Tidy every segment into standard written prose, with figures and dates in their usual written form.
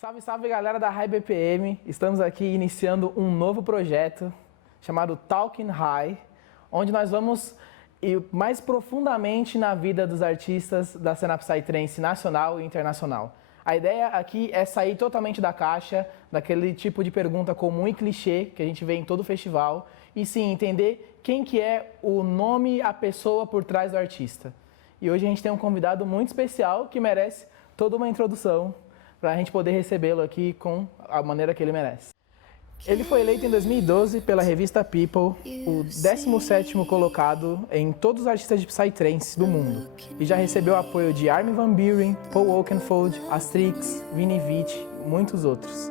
Salve, salve galera da Hï BPM, estamos aqui iniciando um novo projeto chamado Talking High, onde nós vamos ir mais profundamente na vida dos artistas da cena psytrance nacional e internacional. A ideia aqui é sair totalmente da caixa, daquele tipo de pergunta comum e clichê que a gente vê em todo festival, e sim entender quem que é o nome, a pessoa por trás do artista. E hoje a gente tem um convidado muito especial que merece toda uma introdução, para a gente poder recebê-lo aqui com a maneira que ele merece. Ele foi eleito em 2012 pela revista People, o 17º colocado em todos os artistas de psytrance do mundo, e já recebeu apoio de Armin van Buuren, Paul Oakenfold, Astrix, Vini Vici e muitos outros.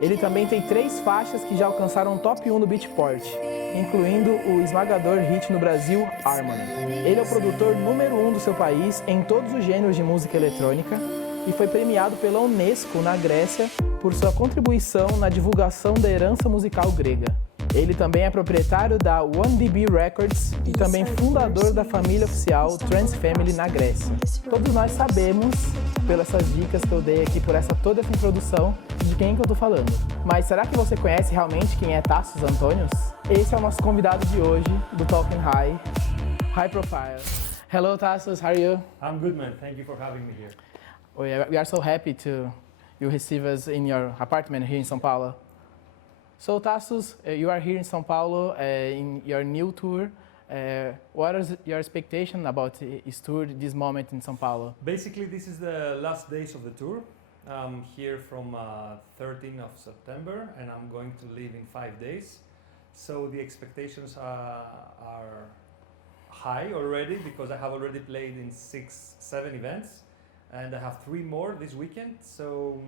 Ele também tem 3 faixas que já alcançaram o top 1 no Beatport, incluindo o esmagador hit no Brasil, Harmony. Ele é o produtor número 1 do seu país em todos os gêneros de música eletrônica, e foi premiado pela Unesco, na Grécia, por sua contribuição na divulgação da herança musical grega. Ele também é proprietário da 1DB Records e também fundador da família oficial Trans Family na Grécia. Todos nós sabemos, pelas essas dicas que eu dei aqui, por toda essa introdução, de quem que eu tô falando. Mas será que você conhece realmente quem é Tassos Antônios? Esse é o nosso convidado de hoje, do Talking High, High Profile. Hello Tassos, how are you? I'm good, man. Thank you for having me here. We are so happy to you receive us in your apartment here in São Paulo. So Tassos, you are here in São Paulo in your new tour. What is your expectation about this tour, this moment in São Paulo? Basically, this is the last days of the tour. I'm here from 13th of September, and I'm going to leave in 5 days. So the expectations are high already, because I have already played in 6-7 events. And I have 3 more this weekend, so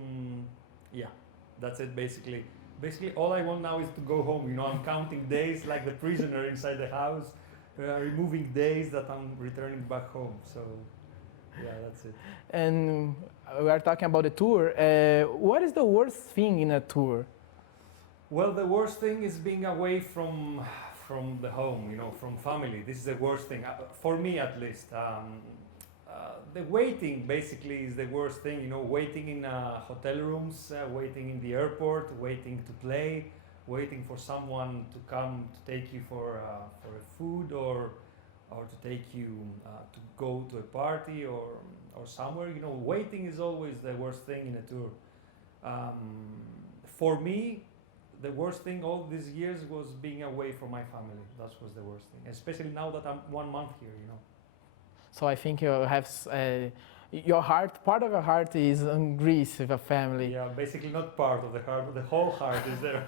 yeah, that's it basically. Basically all I want now is to go home, you know, I'm counting days like the prisoner inside the house, removing days that I'm returning back home, so yeah, that's it. And we are talking about the tour, what is the worst thing in a tour? Well, the worst thing is being away from the home, you know, from family. This is the worst thing, for me at least. The waiting basically is the worst thing, you know, waiting in hotel rooms, waiting in the airport, waiting to play, waiting for someone to come to take you for a food or to take you to go to a party or somewhere, you know, waiting is always the worst thing in a tour. For me, the worst thing all these years was being away from my family. That was the worst thing, especially now that I'm 1 month here, you know. So I think you have your heart, part of your heart is in Greece with a family. Yeah, basically not part of the heart, the whole heart is there.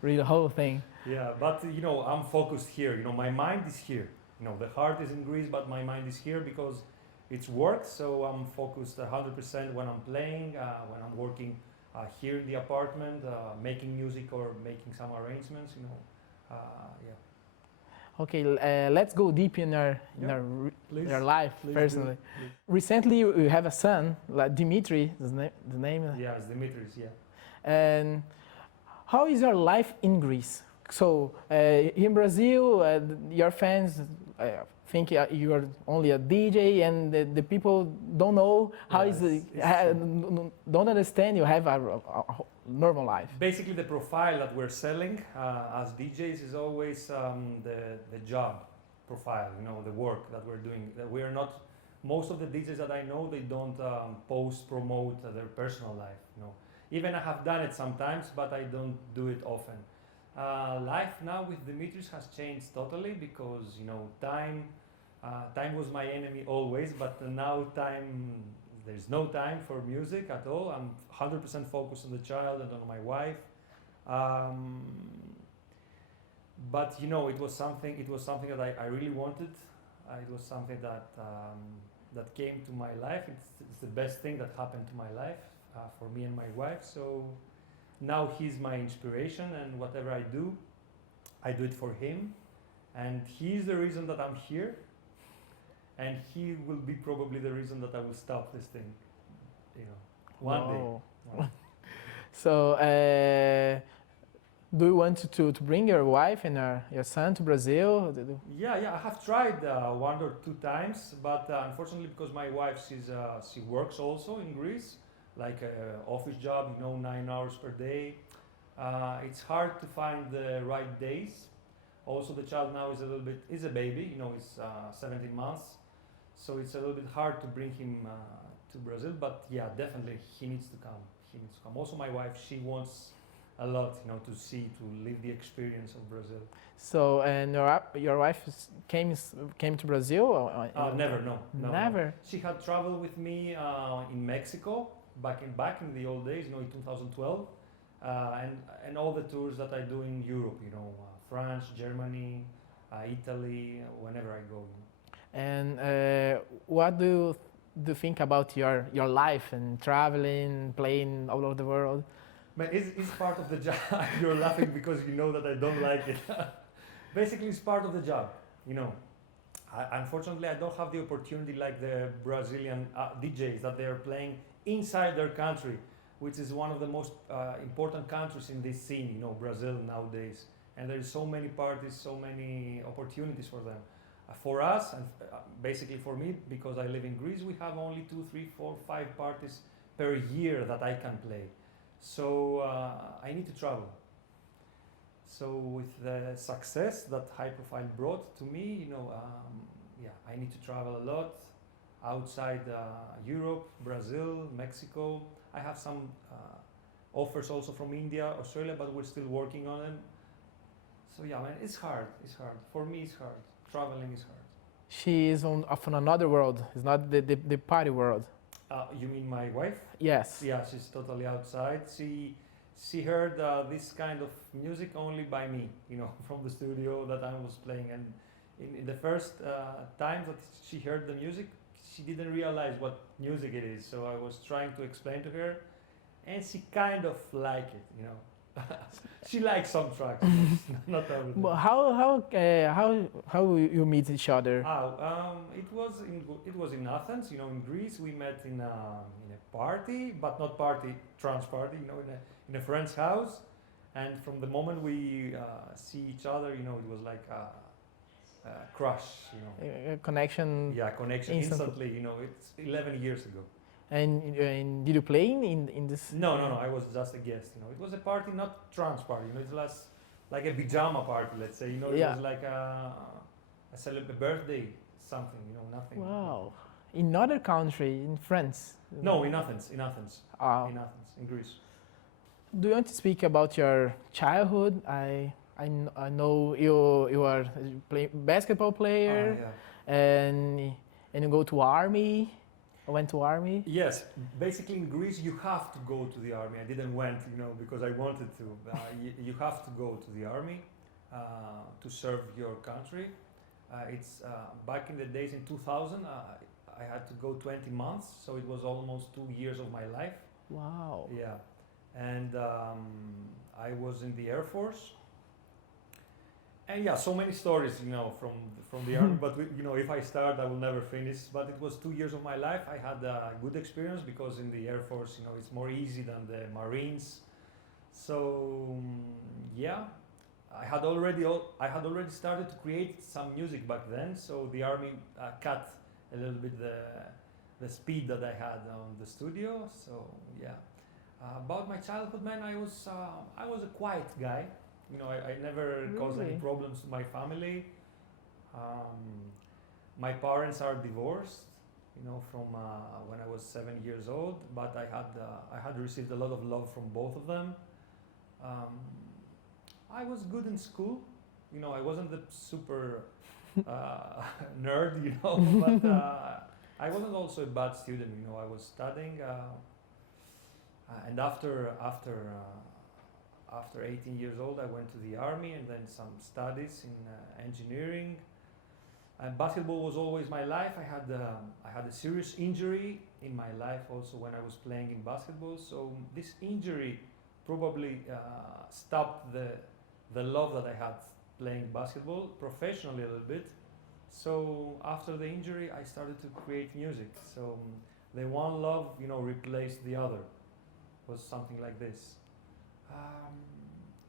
Really the whole thing. Yeah, but you know, I'm focused here, you know, my mind is here. You know, the heart is in Greece, but my mind is here because it's work, so I'm focused 100% when I'm playing, when I'm working here in the apartment, making music or making some arrangements, you know, yeah. Okay, let's go deep in your life personally. Recently, you have a son, like Dimitri, the name. Yeah, it's Dimitris, yeah. And how is your life in Greece? So in Brazil, your fans think you are only a DJ, and the people don't know how don't understand you have a normal life. Basically, the profile that we're selling as DJs is always the job profile, you know, the work that we're doing. That we are not, most of the DJs that I know, they don't promote their personal life, you know. Even I have done it sometimes, but I don't do it often. Life now with Dimitris has changed totally because, you know, time was my enemy always, but now there's no time for music at all. I'm 100% focused on the child and on my wife. But you know, it was something that I really wanted. It was something that came to my life. It's the best thing that happened to my life for me and my wife. So now he's my inspiration, and whatever I do it for him. And he's the reason that I'm here. And he will be probably the reason that I will stop this thing, you know, one day. So, do you want to bring your wife and your son to Brazil? Yeah, I have tried 1 or 2 times, but unfortunately, because my wife she works also in Greece, like a office job, 9 hours per day. It's hard to find the right days. Also, the child now is a baby, he's 17 months, so it's a little bit hard to bring him to Brazil. But yeah, definitely he needs to come. He needs to come. Also, my wife, she wants a lot, to live the experience of Brazil. So, and your wife came to Brazil? Never, no. Never. No. She had traveled with me in Mexico back in the old days, in 2012, and all the tours that I do in Europe, France, Germany, Italy, whenever I go. And what do you think about your life and traveling, playing all over the world? But it's part of the job. You're laughing because you know that I don't like it. Basically, it's part of the job. Unfortunately, I don't have the opportunity like the Brazilian DJs that they are playing inside their country, which is one of the most important countries in this scene. Brazil nowadays, and there is so many parties, so many opportunities for them. For us, and basically for me, because I live in Greece, we have only 2, 3, 4, 5 parties per year that I can play. So I need to travel. So with the success that High Profile brought to me, I need to travel a lot outside Europe, Brazil, Mexico. I have some offers also from India, Australia, but we're still working on them. So yeah, man, it's hard. It's hard. For me, it's hard. Traveling is hard. She is from another world. It's not the party world. You mean my wife? Yes. Yeah, she's totally outside. She heard this kind of music only by me, from the studio that I was playing. And in the first time that she heard the music, she didn't realize what music it is. So I was trying to explain to her, and she kind of liked it, She likes some tracks, not everything. But how you meet each other? It was in Athens, in Greece. We met in a party, but not party, trans party, in a friend's house. And from the moment we see each other, it was like a crush, A connection. Yeah, connection instantly. It's 11 years ago. And did you play in this? No. I was just a guest. It was a party, not trans party. It was like a pajama party, let's say. It was like a birthday, something. Nothing. Wow. In another country, in France? No, in Athens. In Athens, in Greece. Do you want to speak about your childhood? I know you are a basketball player, and you go to army. I went to army. Yes, basically in Greece you have to go to the army. I didn't went, because I wanted to. You have to go to the army to serve your country. It's back in the days in 2000. I had to go 20 months, so it was almost 2 years of my life. Wow. Yeah, and I was in the Air Force. And yeah, so many stories, from the army. But if I start, I will never finish. But it was 2 years of my life. I had a good experience because in the Air Force, it's more easy than the Marines. So yeah, I had already started to create some music back then. So the army cut a little bit the speed that I had on the studio. So yeah, about my childhood, man, I was a quiet guy. I never caused any problems to my family. My parents are divorced, from when I was 7 years old. But I had received a lot of love from both of them. I was good in school. I wasn't the super nerd, but I wasn't also a bad student. I was studying, and after 18 years old, I went to the army and then some studies in engineering. And basketball was always my life. I had a serious injury in my life also when I was playing in basketball. So this injury probably stopped the love that I had playing basketball professionally a little bit. So after the injury, I started to create music. So the one love, replaced the other. It was something like this.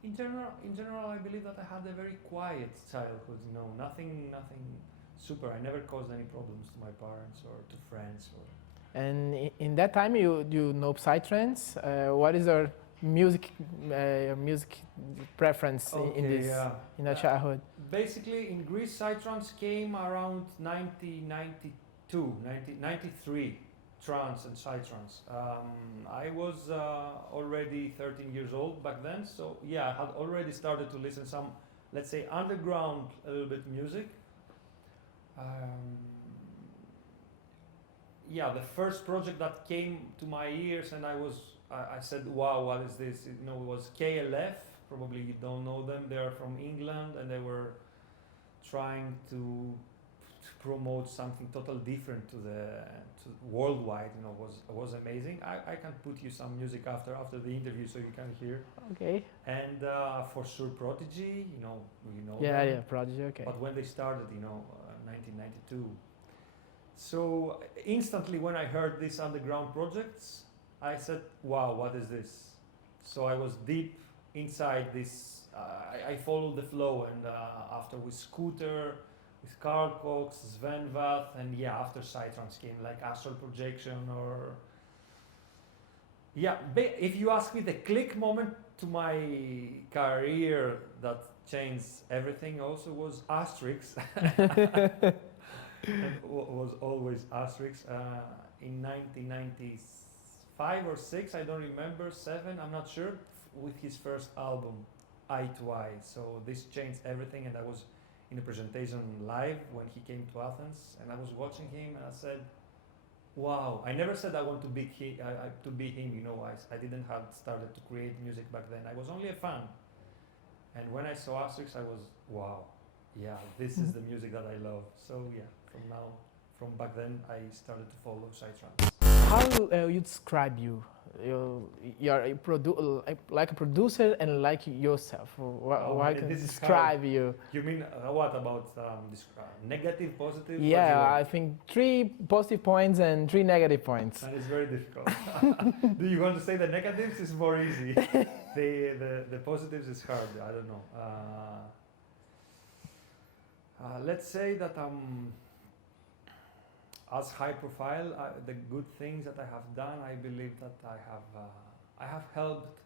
In general, I believe that I had a very quiet childhood. Nothing super. I never caused any problems to my parents or to friends. And in that time, you know psytrance. What is your music preference in this in your childhood? Basically, in Greece, psytrance came around 1992, 1993, trance and psytrance. I was already 13 years old back then, so yeah, I had already started to listen some, let's say, underground a little bit music. Yeah, the first project that came to my ears, and I said, wow, what is this? You know, it was KLF. Probably you don't know them. They're from England, and they were trying to promote something totally different to worldwide. You know, was amazing. I can put you some music after the interview so you can hear. Okay. And for sure, Prodigy. You know Yeah, them. yeah, Prodigy. Okay. But when they started, 1992. So instantly when I heard these underground projects, I said, wow, what is this? So I was deep inside this, I followed the flow, and after with Scooter, with Carl Cox, Sven Vath, and yeah, after psytrance came like Astral Projection or... Yeah, if you ask me the click moment to my career that changed everything also was Asterix. Was always Asterix in 1995 or 6, I don't remember, 7, I'm not sure, with his first album, Eye to Eye. So this changed everything, and I was in a presentation live when he came to Athens, and I was watching him, and I said, wow, I never said I want to be him, you know, I didn't have started to create music back then, I was only a fan. And when I saw Asterix, I was, wow, yeah, this is the music that I love. So yeah, from back then, I started to follow psytrance. How you describe you? You're like a producer and like yourself. Why can you describe you? You mean what about negative, positive? Yeah, I think 3 positive points and 3 negative points. And it's very difficult. Do you want to say the negatives? It's more easy. The positives is hard. I don't know. Let's say that as high profile, the good things that I have done, I believe that I have helped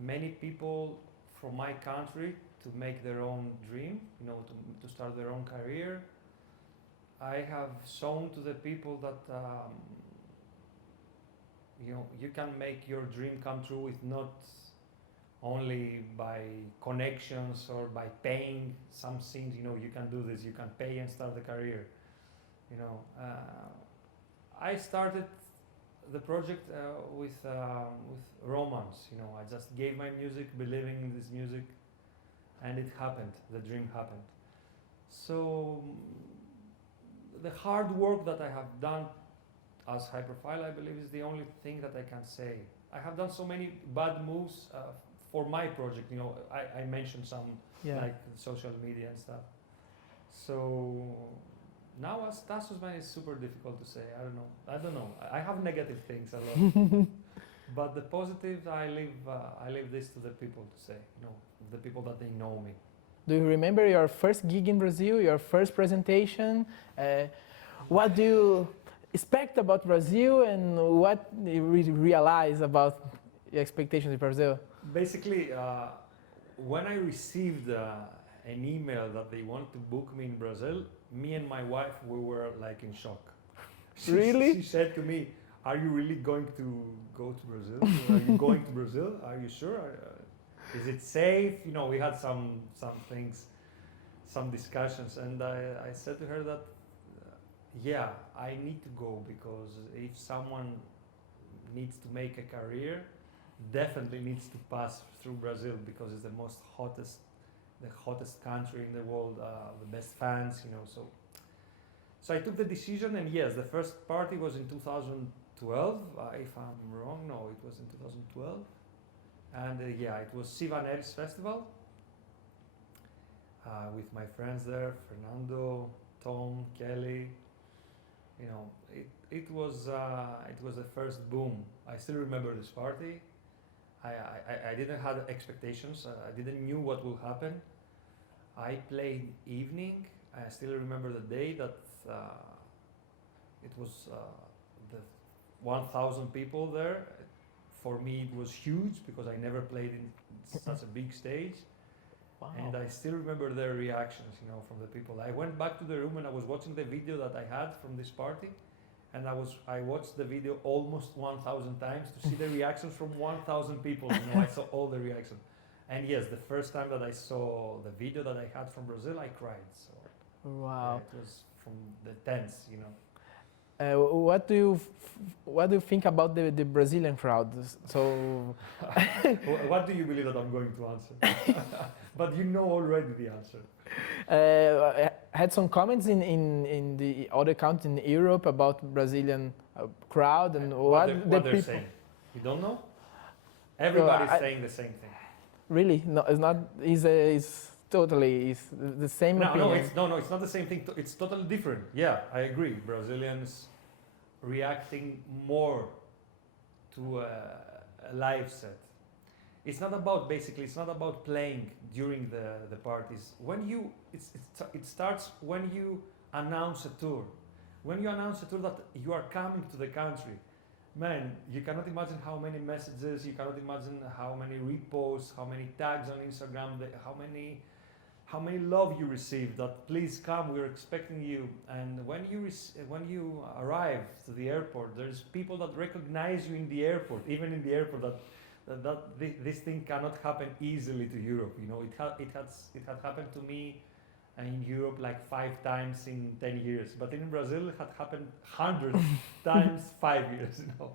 many people from my country to make their own dream, you know, to start their own career. I have shown to the people that you know, you can make your dream come true with not only by connections or by paying some things. You know, you can do this, you can pay and start the career. You know, I started the project with romance. You know, I just gave my music, believing in this music, and it happened. The dream happened. So the hard work that I have done as high profile, I believe, is the only thing that I can say. I have done so many bad moves for my project. You know, I mentioned some like social media and stuff. So now as Tassos, man, it's super difficult to say. I don't know. I have negative things a lot, but the positives, I leave this to the people to say. You know, the people that they know me. Do you remember your first gig in Brazil? Your first presentation? What do you expect about Brazil, and what you realize about your expectations in Brazil? Basically, when I received an email that they wanted to book me in Brazil, me and my wife, we were like in shock. Really? She said to me, "Are you really going to go to Brazil? Are you going to Brazil? Are you sure? Is it safe?" You know, we had some things, some discussions, and I said to her that, yeah, I need to go, because if someone needs to make a career, definitely needs to pass through Brazil, because it's the hottest country in the world, the best fans, you know. So I took the decision, and yes, the first party was in 2012. If I'm wrong, no, it was in 2012, and yeah, it was Sivanel's festival with my friends there, Fernando, Tom, Kelly. You know, it was the first boom. I still remember this party. I didn't have expectations. I didn't knew what will happen. I played evening. I still remember the day that it was 1,000 people there. For me, it was huge because I never played in such a big stage. Wow. And I still remember their reactions, you know, from the people. I went back to the room and I was watching the video that I had from this party, and I watched the video almost 1,000 times to see the reactions from 1,000 people. You know, I saw all the reactions. And yes, the first time that I saw the video that I had from Brazil, I cried. So Wow. it was from the tense, you know. What do you think about the Brazilian crowd? So, What do you believe that I'm going to answer? But you know already the answer. I had some comments in the other countries in Europe about Brazilian crowd and what they're people saying. You don't know? Everybody's I- saying the same thing. really no, it's not. It's totally the same opinion. It's not the same thing. It's totally different. Yeah, I agree. Brazilians reacting more to a live set. It's not about playing during the parties. It starts when you announce a tour. When you announce a tour that you are coming to the country, man, you cannot imagine how many messages, you cannot imagine how many reposts, how many tags on Instagram, how many love you receive, that please come, we're expecting you. And when you arrive to the airport, there's people that recognize you in the airport, even in the airport, this thing cannot happen easily to Europe. You know, it had happened to me in Europe like 5 times in 10 years, but in Brazil it had happened 100 times 5 years. You know,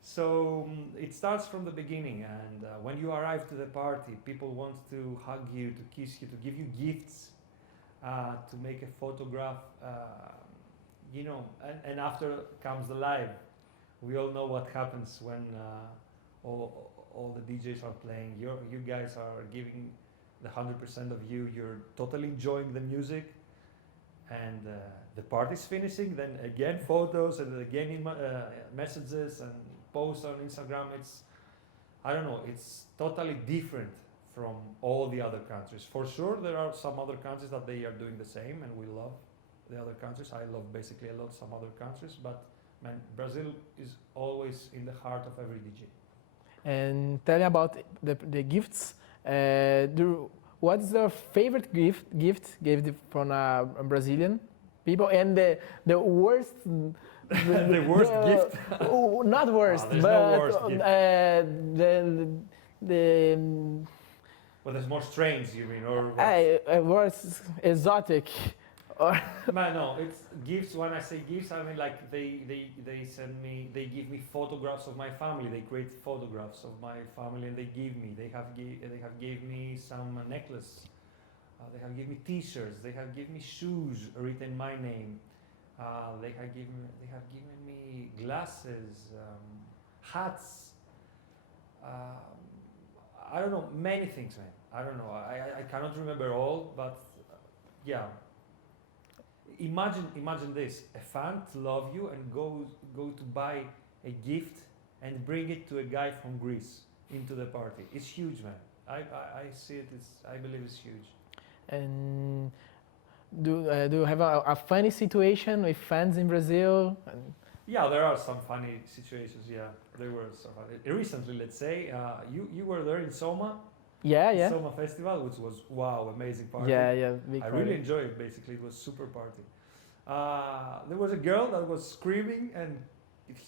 so it starts from the beginning, and when you arrive to the party, people want to hug you, to kiss you, to give you gifts, to make a photograph. You know, and after comes the live. We all know what happens when all the DJs are playing. You guys are giving the 100% of you. You're totally enjoying the music, and the party's finishing. Then again photos, and again messages and posts on Instagram. It's totally different from all the other countries. For sure, there are some other countries that they are doing the same, and we love the other countries. I love basically a lot some other countries, but man, Brazil is always in the heart of every DJ. And tell me about the gifts. What's your favorite gift from Brazilian people, and the worst? The worst gift? Not worst, there's but no worst gift. Well, there's more strange, you mean, or what? Worst exotic. Man, no, it's gifts. When I say gifts, I mean like they give me photographs of my family. They create photographs of my family and they have gave me some necklace. They have given me T-shirts. They have given me shoes written my name. They have given me glasses, hats. I don't know, many things, man. I don't know. I cannot remember all, but yeah. Imagine this: a fan to love you and go to buy a gift and bring it to a guy from Greece into the party. It's huge, man. I see it. I believe it's huge. And do you have a funny situation with fans in Brazil? Yeah, there are some funny situations. Yeah, there were some funny. Recently, let's say, you were there in Soma. Yeah. Soma Festival, which was amazing party. Yeah, big party. I really enjoyed it. Basically, it was super party. There was a girl that was screaming, and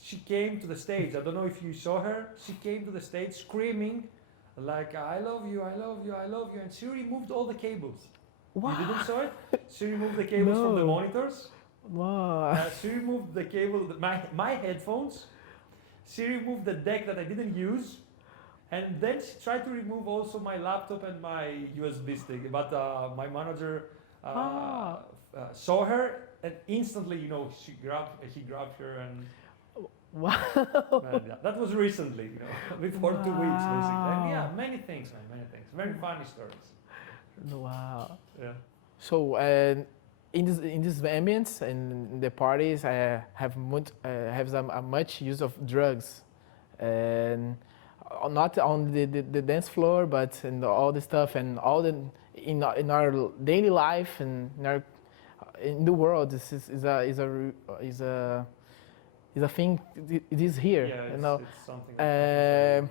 she came to the stage. I don't know if you saw her. She came to the stage screaming, like "I love you, I love you, I love you," and she removed all the cables. What? You didn't saw it? She removed the cables from the monitors. Wow. She removed the cable, my headphones. She removed the deck that I didn't use. And then she tried to remove also my laptop and my USB stick. But my manager saw her, and instantly, you know, he grabbed her, and wow. Man, that was recently, you know, before 2 weeks, basically. And yeah, many things, man, many things. Very funny stories. Wow. Yeah. So in this ambience and the parties, I have much use of drugs, and not on the dance floor, but in all the stuff and all in our daily life and in the world. This is is a thing. It is here. Yeah, You know. it's something. That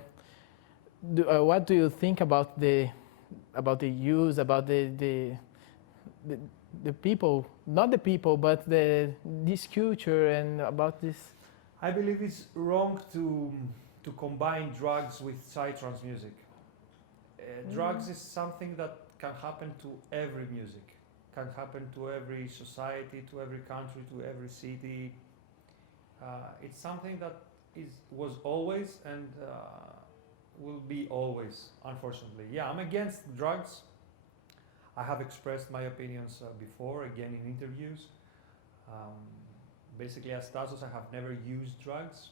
What do you think about the use, about the people, not the people, but this culture and about this? I believe it's wrong to combine drugs with psytrance music. Drugs is something that can happen to every music, can happen to every society, to every country, to every city. It's something that was always and will be always, unfortunately. Yeah, I'm against drugs. I have expressed my opinions before, again in interviews. Basically, as Tassos, I have never used drugs.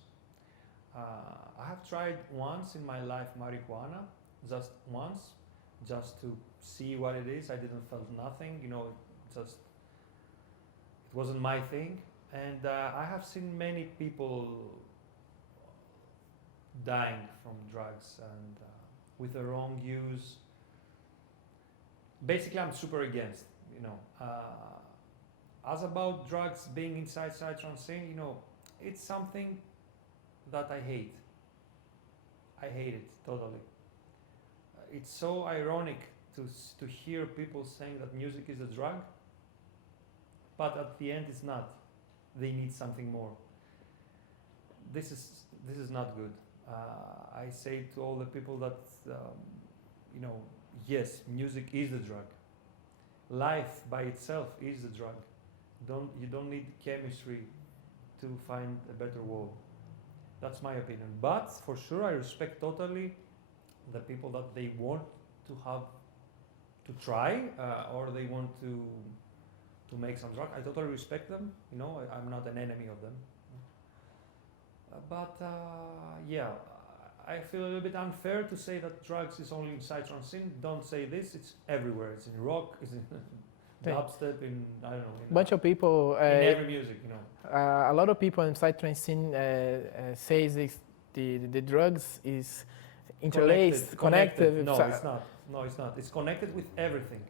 I have tried once in my life marijuana, just once, just to see what it is. I didn't feel nothing, you know, it wasn't my thing. And I have seen many people dying from drugs and with the wrong use. Basically, I'm super against, you know. As about drugs being inside psytrance scene, you know, it's something that I hate. I hate it totally. It's so ironic to hear people saying that music is a drug, but at the end it's not. They need something more. This is not good. I say to all the people that you know, yes, music is the drug. Life by itself is the drug. You don't need chemistry to find a better world. That's my opinion. But for sure, I respect totally the people that they want to try or they want to make some drug. I totally respect them. You know, I'm not an enemy of them. But yeah, I feel a little bit unfair to say that drugs is only in psytrance scene. Don't say this. It's everywhere. It's in rock. It's in dubstep. In I don't know. Bunch of people. In every music, you know. A lot of people in psytrance scene says the drugs is interlaced, connected. No, it's not. No, it's not. It's connected with everything.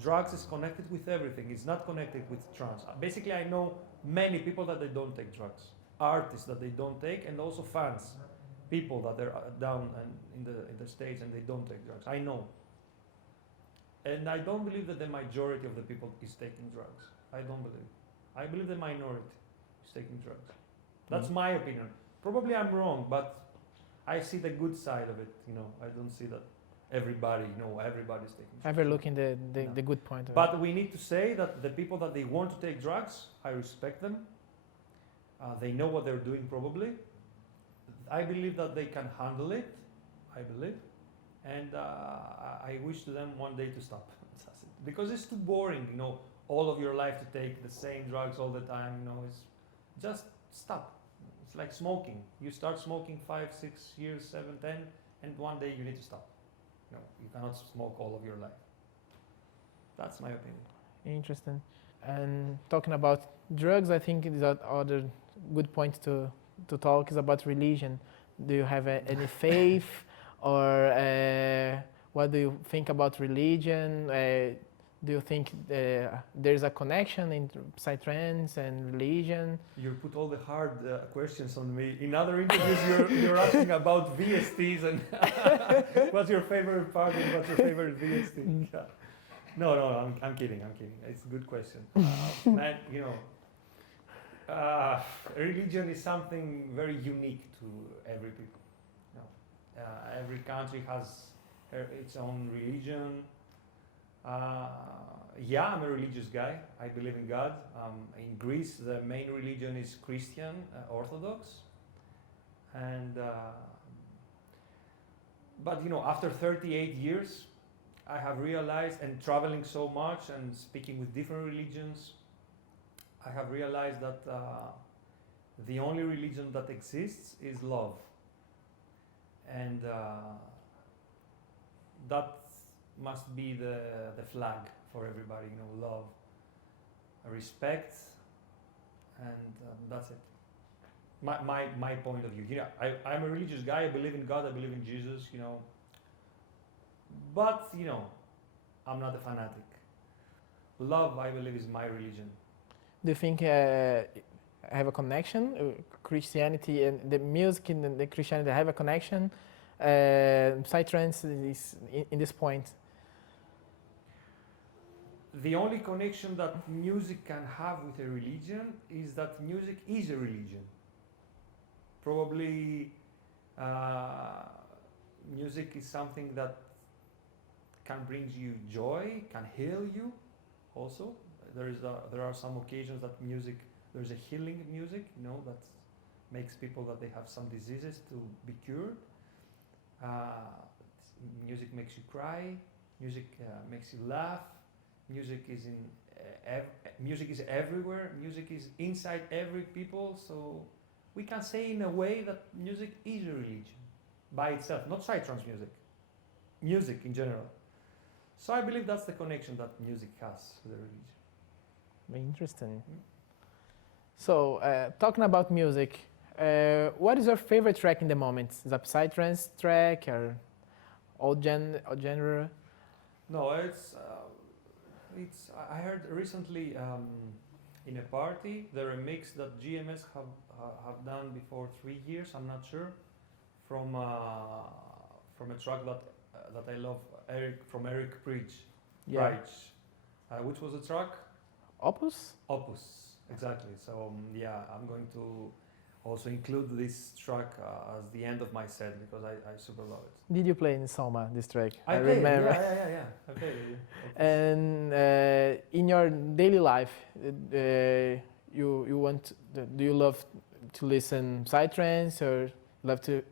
Drugs is connected with everything. It's not connected with trance. Basically, I know many people that they don't take drugs. Artists that they don't take, and also fans, people that they're down and in the States and they don't take drugs. I know. And I don't believe that the majority of the people is taking drugs. I don't believe. I believe the minority is taking drugs. That's my opinion. Probably I'm wrong, but I see the good side of it. You know, I don't see that everybody's taking drugs. Overlooking the good point of it. But we need to say that the people that they want to take drugs, I respect them. They know what they're doing probably. I believe that they can handle it. I believe. And I wish to them one day to stop. Because it's too boring, you know, all of your life to take the same drugs all the time, you know, it's just stop. It's like smoking. You start smoking 5, 6 years, 7, 10, and one day you need to stop. No, you cannot smoke all of your life. That's my opinion. Interesting. And talking about drugs, I think that other good point to talk is about religion. Do you have any faith, or what do you think about religion? Do you think there's a connection in psytrance and religion? You put all the hard questions on me. In other interviews, you're asking about VSTs and what's your favorite part and what's your favorite VST? Yeah. No, I'm kidding. It's a good question. Man, you know, religion is something very unique to every people. You know, every country has its own religion. Yeah, I'm a religious guy. I believe in God. In Greece, the main religion is Christian, Orthodox. And but you know, after 38 years, I have realized, and traveling so much and speaking with different religions, I have realized that the only religion that exists is love. And that must be the flag for everybody, you know, love, respect, and that's it. My point of view. You know, I'm a religious guy. I believe in God. I believe in Jesus. You know, but you know, I'm not a fanatic. Love, I believe, is my religion. Do you think have a connection. Christianity and the music and the Christianity have a connection. Psytrance is in this point. The only connection that music can have with a religion is that music is a religion. Probably music is something that can bring you joy, can heal you also. There are some occasions that there's a healing music, that makes people that they have some diseases to be cured. Music makes you cry, music makes you laugh. Music is music is everywhere. Music is inside every people. So we can say in a way that music is a religion by itself, not psytrance music. Music in general. So I believe that's the connection that music has with the religion. Very interesting. So talking about music, what is your favorite track in the moment? Is that psytrance track or all genre? No, it's. I heard recently in a party the remix that GMS have done before 3 years. I'm not sure from a track that I love, Eric Bridge. Yeah. Which was the track? Opus? Opus, exactly. So I'm going to also include this track as the end of my set because I super love it. Did you play in Soma this track? I remember. Yeah. I played it. And in your daily life, do you love to listen psytrance or love to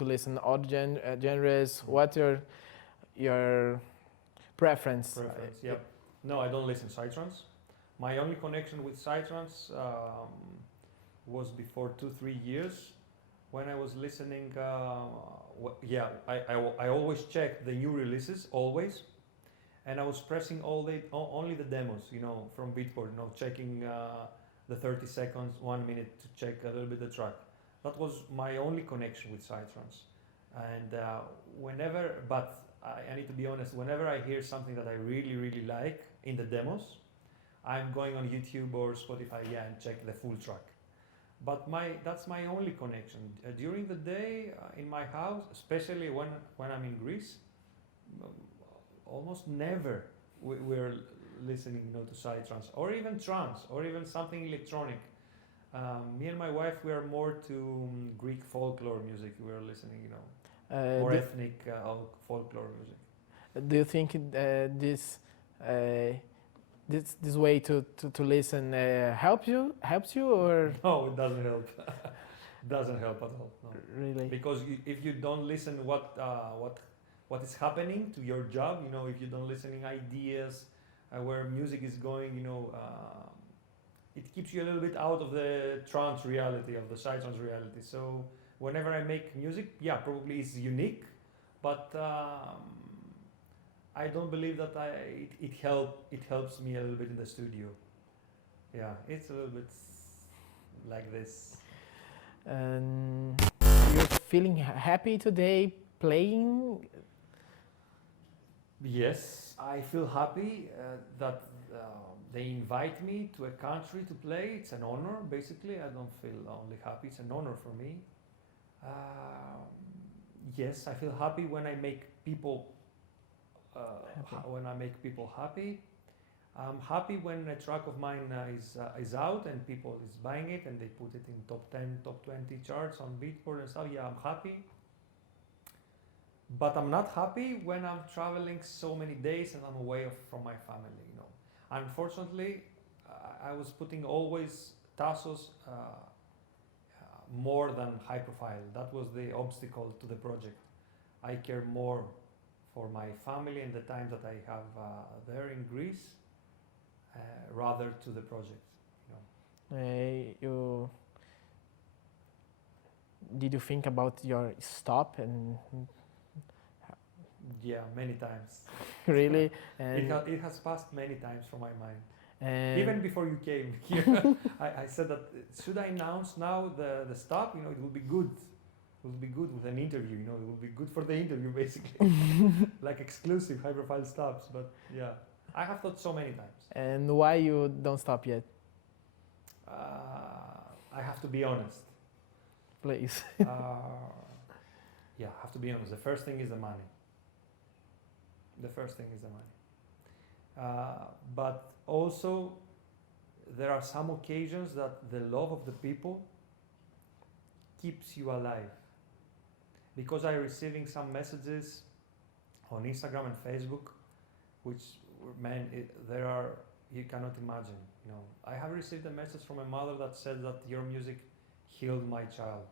listen other genres? What your preference? Yeah. No, I don't listen psytrance. My only connection with psytrance was before 2-3 years when I was listening. I always check the new releases always, and I was pressing only the demos, from Beatport, checking the 30 seconds, 1 minute to check a little bit the track. That was my only connection with psytrance. And but I need to be honest, whenever I hear something that I really, really like in the demos, I'm going on YouTube or Spotify, and check the full track. But that's my only connection. During the day in my house, especially when I'm in Greece, almost never we're listening to psytrance or even trance or even something electronic. Me and my wife, we are more to Greek folklore music. We're listening, more ethnic folklore music. Do you think this way to listen helps you or? No, it doesn't help. Doesn't help at all. No. Really? Because if you don't listen what is happening to your job, if you don't listening ideas where music is going, it keeps you a little bit out of the trance reality, of the psytrance reality. So whenever I make music, probably it's unique, but I don't believe that it helps me a little bit in the studio. Yeah, it's a little bit like this. You're feeling happy today playing? Yes, I feel happy that they invite me to a country to play. It's an honor, basically. I don't feel only happy, it's an honor for me. Yes, I feel happy when I make people happy. I'm happy when a track of mine is out and people is buying it and they put it in top 10, top 20 charts on Beatport and stuff. Yeah, I'm happy. But I'm not happy when I'm traveling so many days and I'm away from my family. Unfortunately, I was putting always Tassos more than high profile. That was the obstacle to the project. I care more for my family and the time that I have there in Greece, rather to the project. Did you think about your stop and? Yeah, many times. Really? It has passed many times from my mind. Even before you came here, I said that should I announce now the stop? It will be good. It will be good with an interview. It will be good for the interview, basically, like exclusive, high-profile stops. But yeah, I have thought so many times. And why you don't stop yet? I have to be honest. Please. Yeah, I have to be honest. The first thing is the money. The first thing is the money. But also, there are some occasions that the love of the people keeps you alive. Because I'm receiving some messages on Instagram and Facebook, which, man, there are, you cannot imagine. You know, I have received a message from a mother that said that your music healed my child.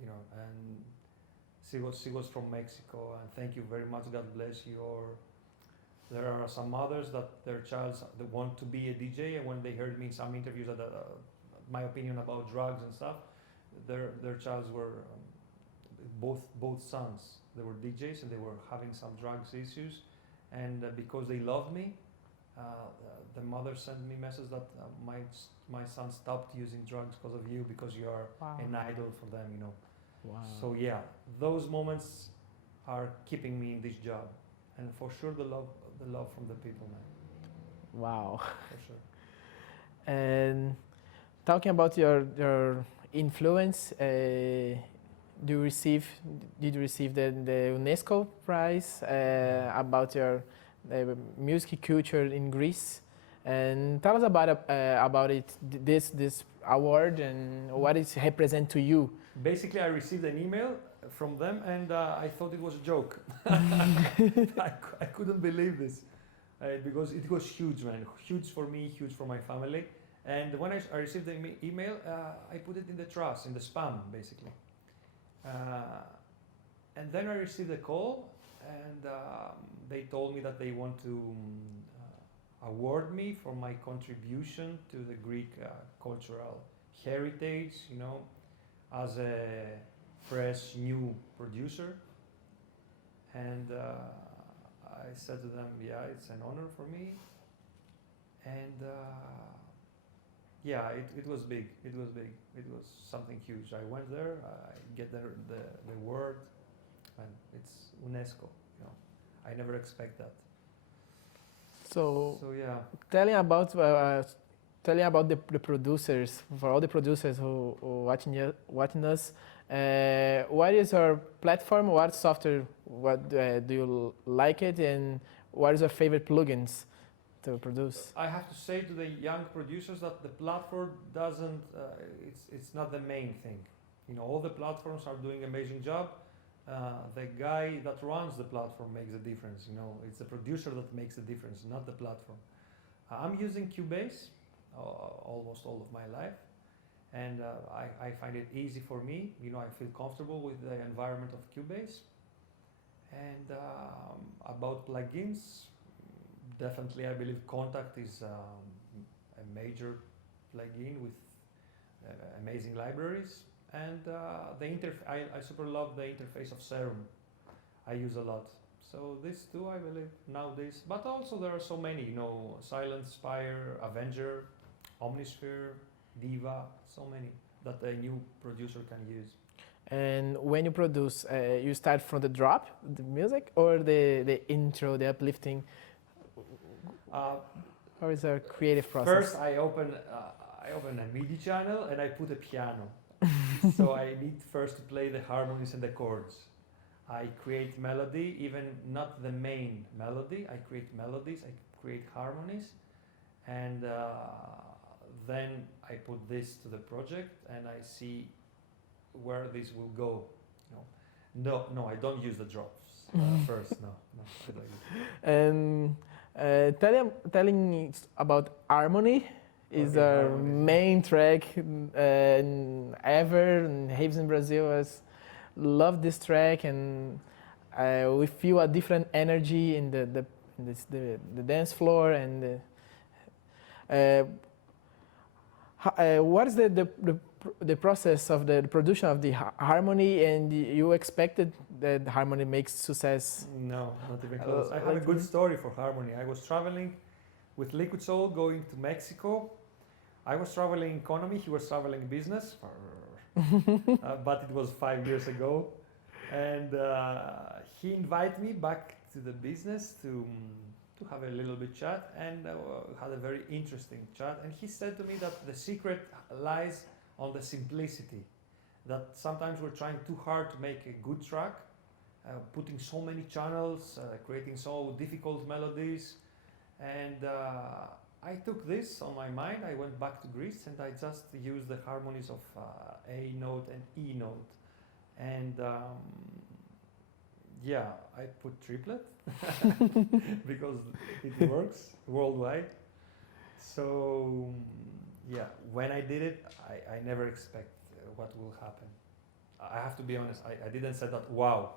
You know, and she was from Mexico, and thank you very much, God bless you. Or there are some mothers that their child they want to be a DJ, and when they heard me in some interviews that my opinion about drugs and stuff, their childs were both sons. They were DJs and they were having some drugs issues, and because they love me, the mother sent me message that my son stopped using drugs because of you, because you are an idol for them, you know. Wow. So yeah, those moments are keeping me in this job, and for sure the love from the people, man. Wow. For sure. And talking about your influence, did you receive the UNESCO prize about your music culture in Greece? And tell us about it, this award, and what it represent to you. Basically, I received an email from them, and I thought it was a joke. I couldn't believe this, because it was huge, man. Huge for me, huge for my family. And when I received the email, I put it in the trash, in the spam, basically. And then I received a call, and they told me that they want to award me for my contribution to the Greek cultural heritage, you know, as a fresh new producer. And I said to them, yeah, it's an honor for me. And yeah, it was big. It was big. It was something huge. I went there, I get the word, and it's UNESCO. You know, I never expect that. So yeah. Telling about the producers, for all the producers who watching us, what is your platform? What software? What do you like it, and what is your favorite plugins to produce? I have to say to the young producers that the platform doesn't. It's not the main thing. You know, all the platforms are doing amazing job. The guy that runs the platform makes a difference. You know, it's the producer that makes a difference, not the platform. I'm using Cubase almost all of my life, and I find it easy for me. You know, I feel comfortable with the environment of Cubase. And about plugins, definitely I believe Contact is a major plugin with amazing libraries. And I super love the interface of Sejam. I use a lot. So these two, I believe, nowadays. But also there are so many, you know, Silent Spire, Avenger, Omnisphere, Diva, so many that a new producer can use. And when you produce, you start from the drop, the music, or the intro, the uplifting? How is our creative process? First, I open a MIDI channel and I put a piano. So I need first to play the harmonies and the chords. I create melody, even not the main melody. I create melodies, I create harmonies, and then I put this to the project and I see where this will go. You know, no, I don't use the drops first. No, I don't use it. And telling about harmony is our main track ever in Raves in Brazil. I love this track, and we feel a different energy in the dance floor. And what is the process of the production of the harmony? And you expected that harmony makes success? No, not even close. I have a good story for harmony. I was traveling with Liquid Soul going to Mexico. I was traveling economy, he was traveling business, but it was 5 years ago. And he invited me back to the business to have a little bit chat, and had a very interesting chat. And he said to me that the secret lies on the simplicity. That sometimes we're trying too hard to make a good track, putting so many channels, creating so difficult melodies, and I took this on my mind. I went back to Greece and I just used the harmonies of A note and E note, and yeah, I put triplet because it works worldwide. So yeah, when I did it, I never expect what will happen. I have to be honest. I didn't say that. Wow,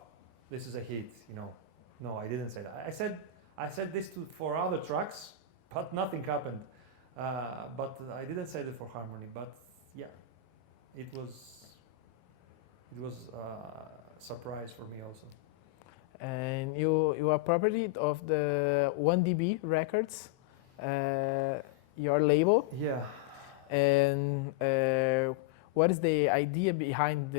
this is a hit. You know, no, I didn't say that. I said this for other tracks, but nothing happened. But I didn't say that for harmony. But yeah, it was a surprise for me also. And you are property of the 1DB Records, your label. Yeah. And what is the idea behind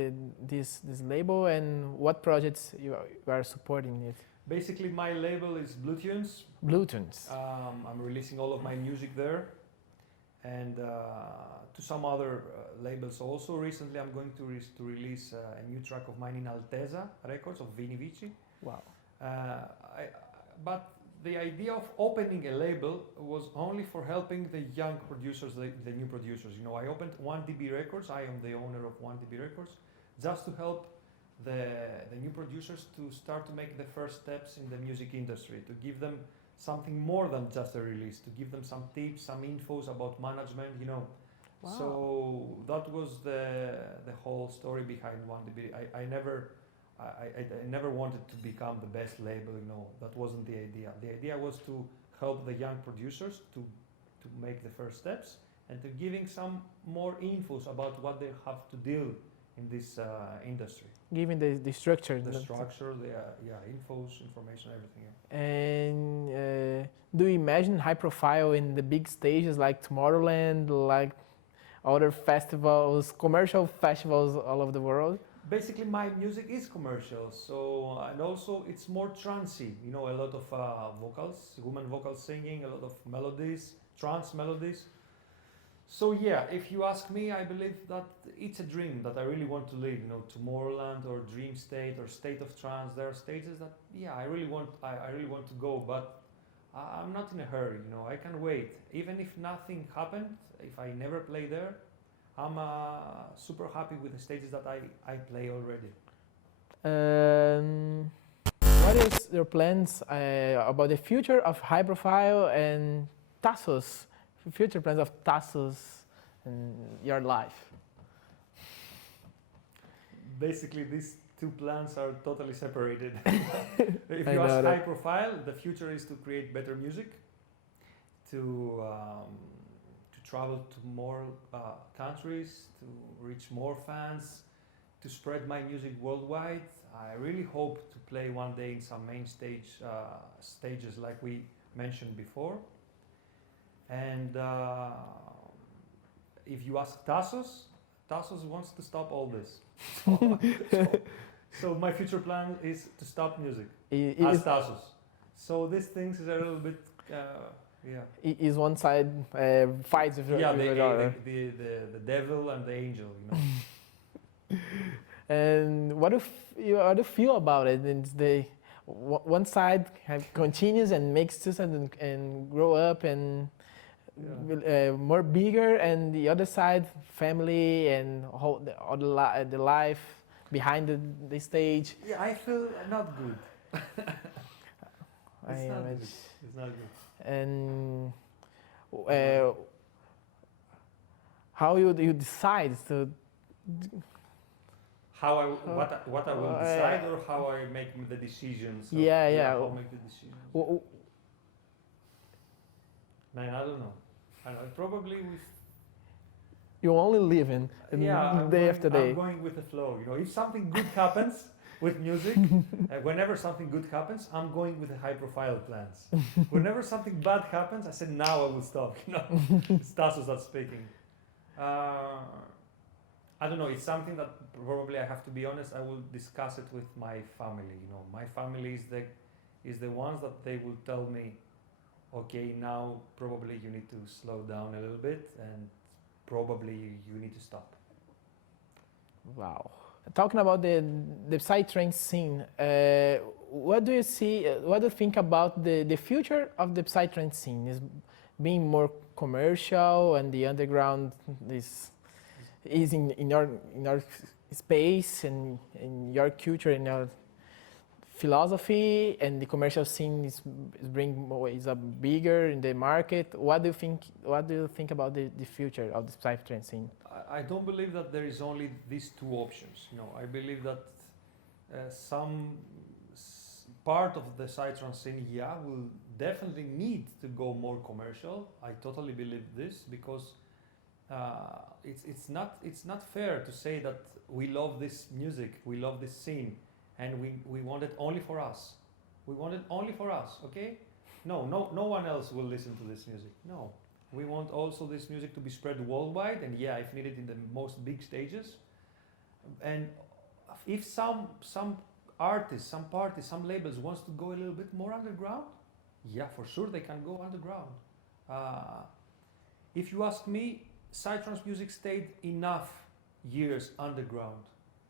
this label, and what projects you are supporting it? Basically, my label is Bluetunes. Bluetunes. I'm releasing all of my music there, and to some other labels also. Recently, I'm going to release a new track of mine in Alteza Records of Vini Vici. Wow. But the idea of opening a label was only for helping the young producers, the new producers. You know, I opened 1DB Records. I am the owner of 1DB Records, just to help the new producers to start to make the first steps in the music industry, to give them something more than just a release, to give them some tips, some infos about management, you know. Wow. So that was the whole story behind 1DB. I never wanted to become the best label, you know. That wasn't the idea. The idea was to help the young producers to make the first steps, and to giving some more infos about what they have to deal in this industry. Giving the structure. The structure, infos, information, everything. Yeah. And do you imagine high profile in the big stages like Tomorrowland, like other festivals, commercial festivals all over the world? Basically, my music is commercial, so, and also it's more trancey. You know, a lot of vocals, women vocals singing, a lot of melodies, trance melodies. So yeah, if you ask me, I believe that it's a dream that I really want to live. You know, Tomorrowland or Dream State or State of Trance. There are stages that I really want to go, but I'm not in a hurry. You know, I can wait. Even if nothing happened, if I never play there, I'm super happy with the stages that I play already. What is your plans about the future of high profile and Tassos? Future plans of Tassos in your life? Basically, these two plans are totally separated. If you ask high profile, the future is to create better music, to travel to more countries, to reach more fans, to spread my music worldwide. I really hope to play one day in some main stages like we mentioned before. And if you ask Tassos wants to stop all this. So my future plan is to stop music as Tassos. So these things is a little bit, Is one side fights with the other. The devil and the angel, you know. And what do you feel about it? And one side continues and makes suicide and grow up and more bigger, and the other side, family and the life behind the stage. Yeah, I feel not good. It's not good. And how you decide to? What I will decide, or how I make the decisions? How make the decisions. Man, I don't know. Probably with. You only live in day after day. I'm going with the flow. You know, if something good happens with music, whenever something good happens, I'm going with the high-profile plans. Whenever something bad happens, I said, now I will stop. You know, it's Tassos that's speaking. I don't know. It's something that probably, I have to be honest, I will discuss it with my family. You know, my family is the ones that they will tell me, okay, now probably you need to slow down a little bit, and probably you need to stop. Wow. Talking about the psytrance scene, what do you see? What do you think about the future of the psytrance scene? Is being more commercial and the underground is in your space and in your culture, in your philosophy, and the commercial scene is a bigger in the market. What do you think about the future of the psytrance scene? I don't believe that there is only these two options. You know, I believe that part of the psytrance scene, will definitely need to go more commercial. I totally believe this because it's not fair to say that we love this music, we love this scene, and we want it only for us. We want it only for us, okay? No one else will listen to this music. No. We want also this music to be spread worldwide, and if needed in the most big stages. And if some artists, some parties, some labels wants to go a little bit more underground, for sure they can go underground. If you ask me, psytrance music stayed enough years underground.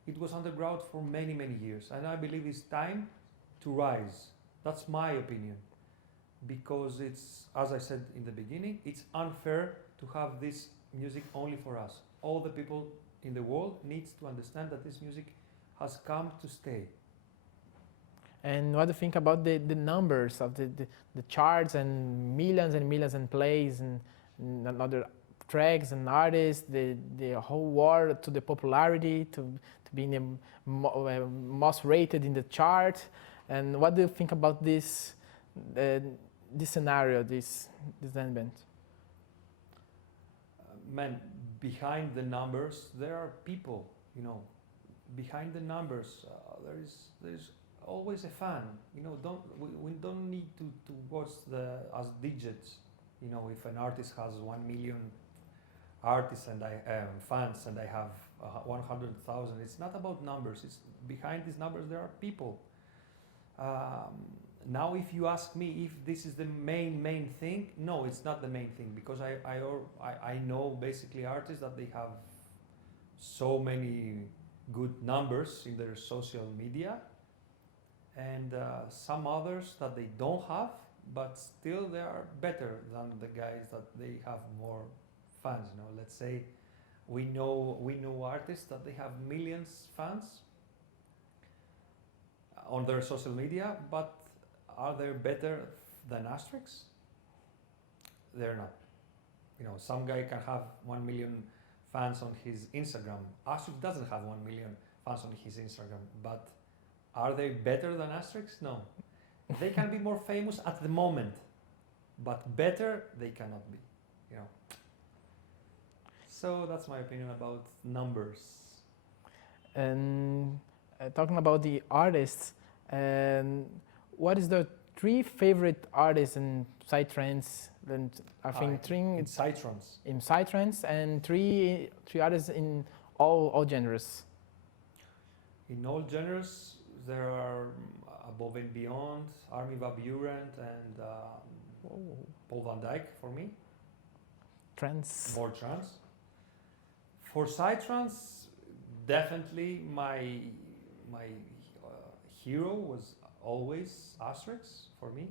It was underground for many, many years, and I believe it's time to rise. That's my opinion. Because it's, as I said in the beginning, it's unfair to have this music only for us. All the people in the world needs to understand that this music has come to stay. And what do you think about the numbers of the charts and millions and plays and other tracks and artists, the whole war to the popularity, to being the most rated in the chart? And what do you think about this scenario, this event? Man, behind the numbers, there are people, you know. Behind the numbers, there's always a fan. You know, we don't need to watch as digits. You know, if an artist has 1 million artists and fans and I have 100,000, it's not about numbers. It's behind these numbers there are people. Now, if you ask me if this is the main thing, no, it's not the main thing, because I know basically artists that they have so many good numbers in their social media, and some others that they don't have, but still they are better than the guys that they have more fans. You know, let's say we know artists that they have millions fans on their social media, but are they better than Asterix? They're not. You know, some guy can have 1 million fans on his Instagram. Asterix doesn't have 1 million fans on his Instagram, but are they better than Asterix? No. They can be more famous at the moment, but better they cannot be, you know. So that's my opinion about numbers. And talking about the artists, what is the 3 favorite artists in psytrance? And I think 3 in psytrance. In psytrance, and 3 artists in all genres. In all genres, there are Above and Beyond, Armin van Buuren, and Paul van Dyk for me. Trance. More trance. For psytrance, definitely my hero was always Asterix for me.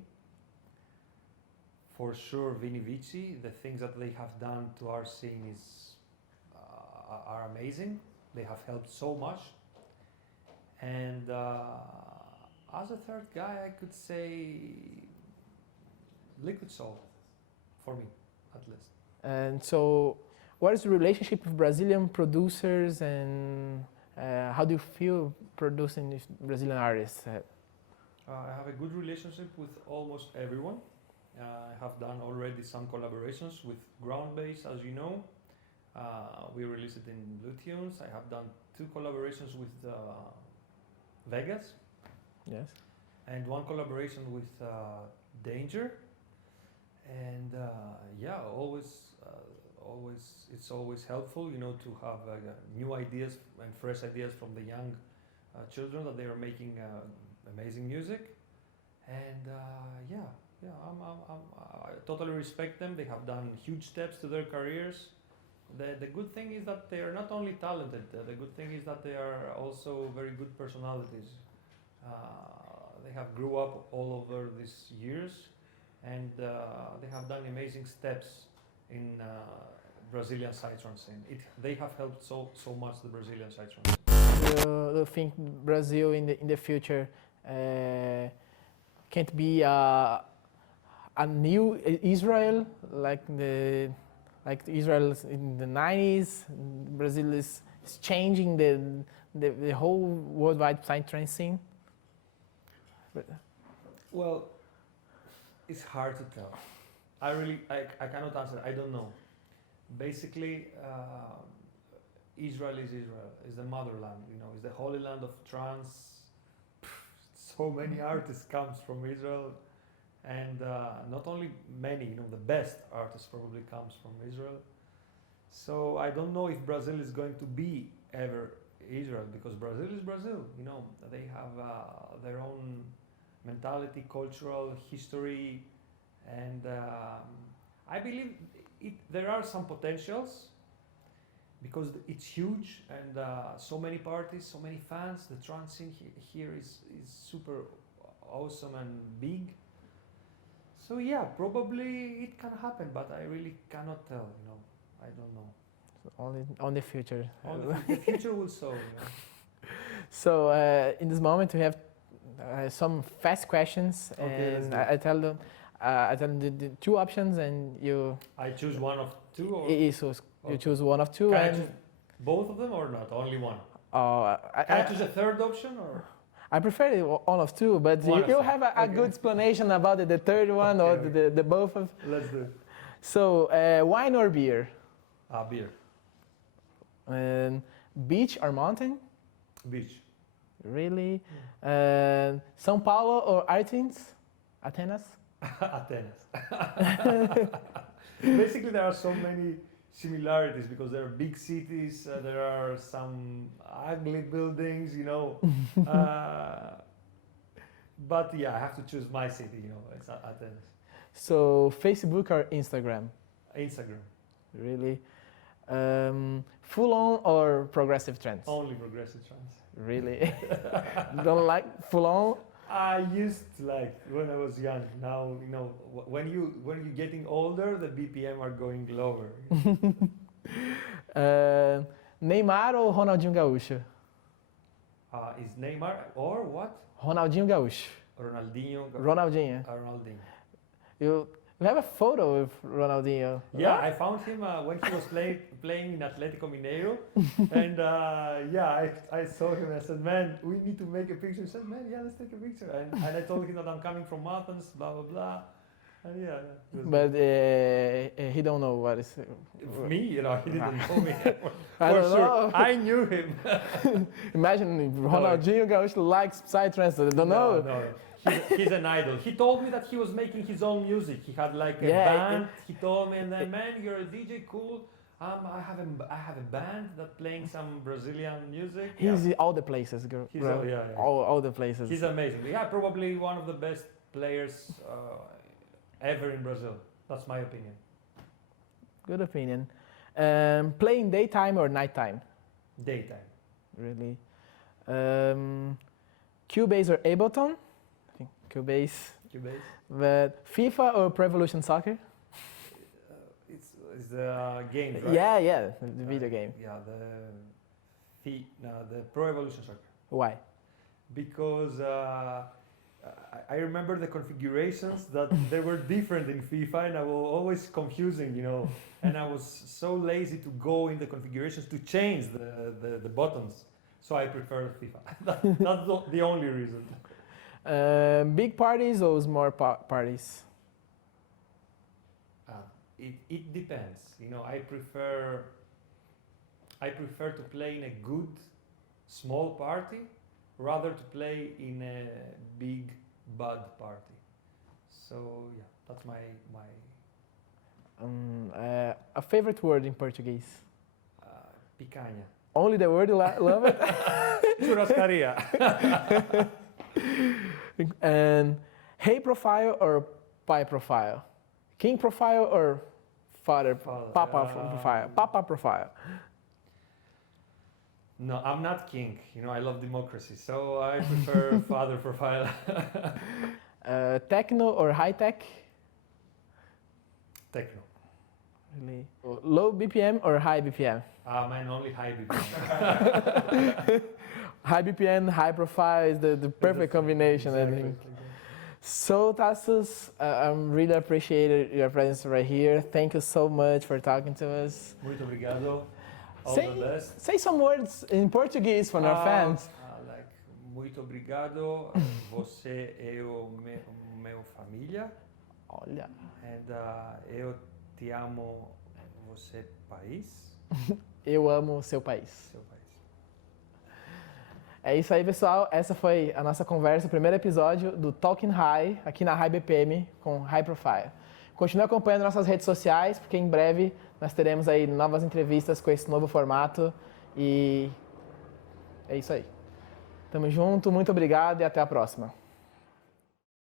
For sure, Vini Vici. The things that they have done to our scene are amazing. They have helped so much. And as a third guy, I could say Liquid Soul, for me, at least. And so, what is the relationship with Brazilian producers, and how do you feel producing with Brazilian artists? I have a good relationship with almost everyone. I have done already some collaborations with Groundbase, as you know. We released it in Blue Tunes. I have done 2 collaborations with Vegas. Yes. And 1 collaboration with Danger. And it's always helpful, you know, to have new ideas and fresh ideas from the young children that they are making amazing music. And I totally respect them. They have done huge steps to their careers. the good thing is that they are not only talented. The good thing is that they are also very good personalities. They have grew up all over these years, and they have done amazing steps in Brazilian psytrance scene. They have helped so much the Brazilian psytrance scene. Do you think Brazil in the future can't be a new Israel like Israel in the 90s? Brazil is changing the whole worldwide psytrance scene. Well, it's hard to tell. I cannot answer. I don't know. Basically, Israel is the motherland. Is the holy land of trance. So many artists comes from Israel, and not only many. The best artists probably comes from Israel. So I don't know if Brazil is going to be ever Israel, because Brazil is Brazil. They have their own mentality, cultural history, and I believe there are some potentials because it's huge, and so many parties, so many fans. The trance scene here is super awesome and big. So yeah, probably it can happen, but I really cannot tell. I don't know. Only on the future. The future will show. So in this moment we have some fast questions, Okay, and I tell them the two options, and you. I choose one of two, or You choose one of two. Can I and choose both of them or not? Only one. I Can I choose a third option or? I prefer one of two, but you have a good explanation about the third one or the both of. Let's do it. So wine or beer? Beer. Beach or mountain? Beach. Really? São Paulo or Athens? Athens? Athens. Basically, there are so many similarities because there are big cities. There are some ugly buildings, but yeah, I have to choose my city. It's Athens. So Facebook or Instagram? Instagram. Really? Full on or progressive trance? Only progressive trance. Really? Don't like full on? I used to like when I was young. Now when you're getting older, the BPM are going lower. Neymar or Ronaldinho Gaúcho? Is Neymar or what? Ronaldinho Gaúcho. Ronaldinho. Ronaldinho. Ronaldinho. You have a photo with Ronaldinho. Yeah, I found him when he was playing in Atlético Mineiro, and I saw him. I said, "Man, we need to make a picture." He said, "Man, yeah, let's take a picture." And I told him that I'm coming from Athens, blah blah blah. And yeah. But he don't know what is. Me, he didn't know me. I don't know. I knew him. Imagine Ronaldinho Gaúcho likes psytrance. I don't know. No. He's an idol. He told me that he was making his own music. He had like a band. He told me, and then, man, you're a DJ, cool. I have a band that playing some Brazilian music. He's all the places, girl. He's all the places. He's amazing. Yeah, probably one of the best players ever in Brazil. That's my opinion. Good opinion. Playing daytime or nighttime? Daytime. Really? Cubase or Ableton? I think Cubase. But FIFA or Pro Evolution Soccer? It's the game, right? Yeah, the video game. Yeah, the Pro Evolution Soccer. Why? Because I remember the configurations that they were different in FIFA, and I was always confusing, and I was so lazy to go in the configurations to change the buttons. So I prefer FIFA. That's the only reason. Big parties or small parties? It depends. I prefer to play in a good small party rather to play in a big bad party. So yeah, that's my a favorite word in Portuguese? picanha. Only the word you love it? Churrascaria. And hey profile or pi profile? King profile or Father, Father, Papa profile. Papa profile. No, I'm not king. You know, I love democracy, so I prefer father profile. Techno or high tech? Techno. Really? Low BPM or high BPM? Mine only high BPM. High BPM, high profile is the perfect combination, Exactly. I think. So, Tassos, I really appreciated your presence right here. Thank you so much for talking to us. Muito obrigado. All Say, the best. say some words in Portuguese for our fans. Like, muito obrigado. Você é o meu família. Olha. And eu te amo, você país. Eu amo o seu país. Seu país. É isso aí, pessoal. Essa foi a nossa conversa, o primeiro episódio do Talking High, aqui na Hï BPM, com High Profile. Continue acompanhando nossas redes sociais, porque em breve nós teremos aí novas entrevistas com esse novo formato. E é isso aí. Tamo junto, muito obrigado e até a próxima.